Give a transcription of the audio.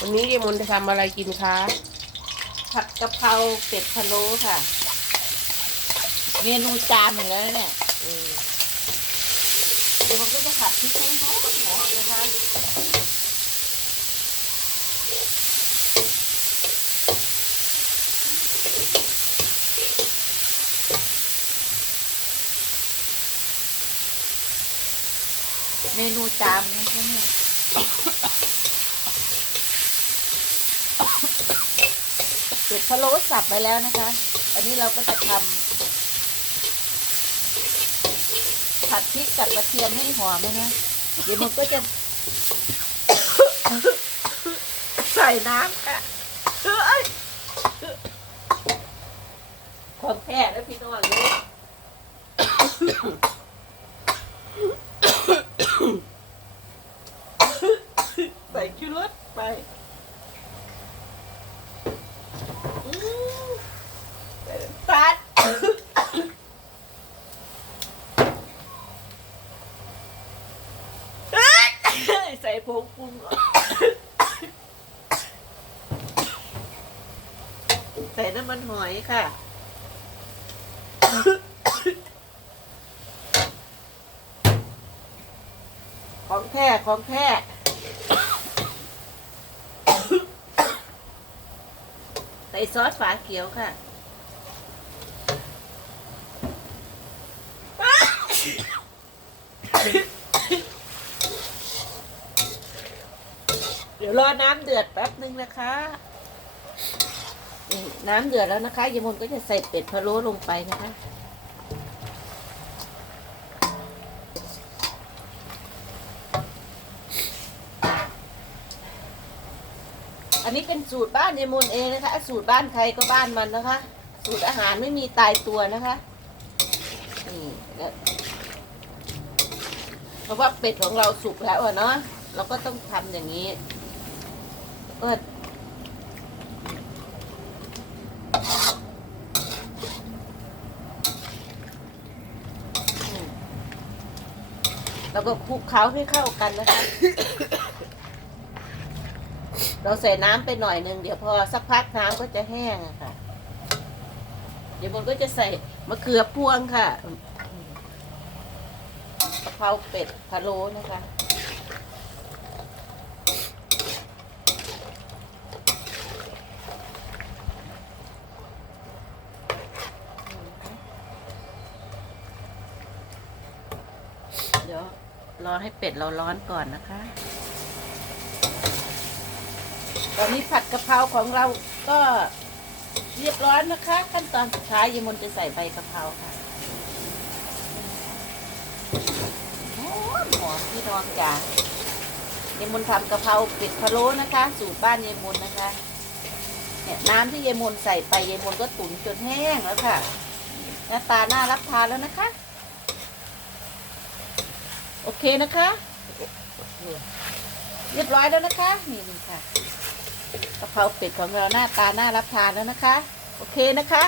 วันนี้เยายมนจะทำอะไรกินคะ ผัดกะเพราเป็ดพะโล้ค่ะ เมนูจานหนึ่งแล้วเนี่ยอืมเดี๋ยวมันก็จะผัดพริกให้หอมหอมนะคะ เมนูจานนะคะเนี่ เป็ดพะโล้สับไปแล้วนะคะอันนี้เราก็จะทำผัดพริกกับกระเทียมให้หอมนะคะเดี๋ยวมันก็จะ ใส่น้ำค่ะเอ้ยของแท้แล้วพี่น้องเลย ใส่ชูรสไปอืมใส่น้ำตาลใส่ ผงปรุงใส่น้ำมันหอยค่ะ ของแท้ของแท้ใส่ซอสฝาเขียวค่ะ ดี๋ยวรอน้ำเดือดแป๊บนึงนะคะนี่น้ำเดือดแล้วนะคะยายมนก็จะใส่เป็ดพะโล้ลงไปนะคะอันนี้เป็นสูตรบ้านยายมนเองนะคะ สูตรบ้านใครก็บ้านมันนะคะ สูตรอาหารไม่มีตายตัวนะคะนี่แล้วเพราะว่าเป็ดของเราสุกแล้วอะเนาะเราก็ต้องทำอย่างนี้ ก็อืมแล้วก็คลุกเคล้าให้เข้ากันนะคะ เราใส่น้ำไปหน่อยหนึ่งเดี๋ยวพอสักพักน้ำก็จะแห้งอะค่ะ เดี๋ยวมันก็จะใส่มะเขือพวงค่ะกะเพราเป็ดพะโล้นะคะ เดี๋ยว รอให้เป็ดเราร้อนก่อนนะคะ ตอนนี้ผัดกะเพราของเราก็เรียบร้อยนะคะ ขั้นตอนสุดท้ายยายมนจะใส่ใบกะเพราค่ะหอมหอมพี่น้องจ๋ายายมนทำกะเพราเป็ดพะโล้นะคะ สูตรบ้านยายมนนะคะเนี่ยน้ำที่ยายมนใส่ไปยายมนก็ตุ๋นจนแห้งแล้วค่ะ หน้าตาน่ารับทานแล้วนะคะ โอเคนะคะ เรียบร้อยแล้วนะคะ นี่นี่ค่ะกะเพราเป็ดของเราหน้าตาน่ารับทานแล้วนะคะ โอเคนะคะ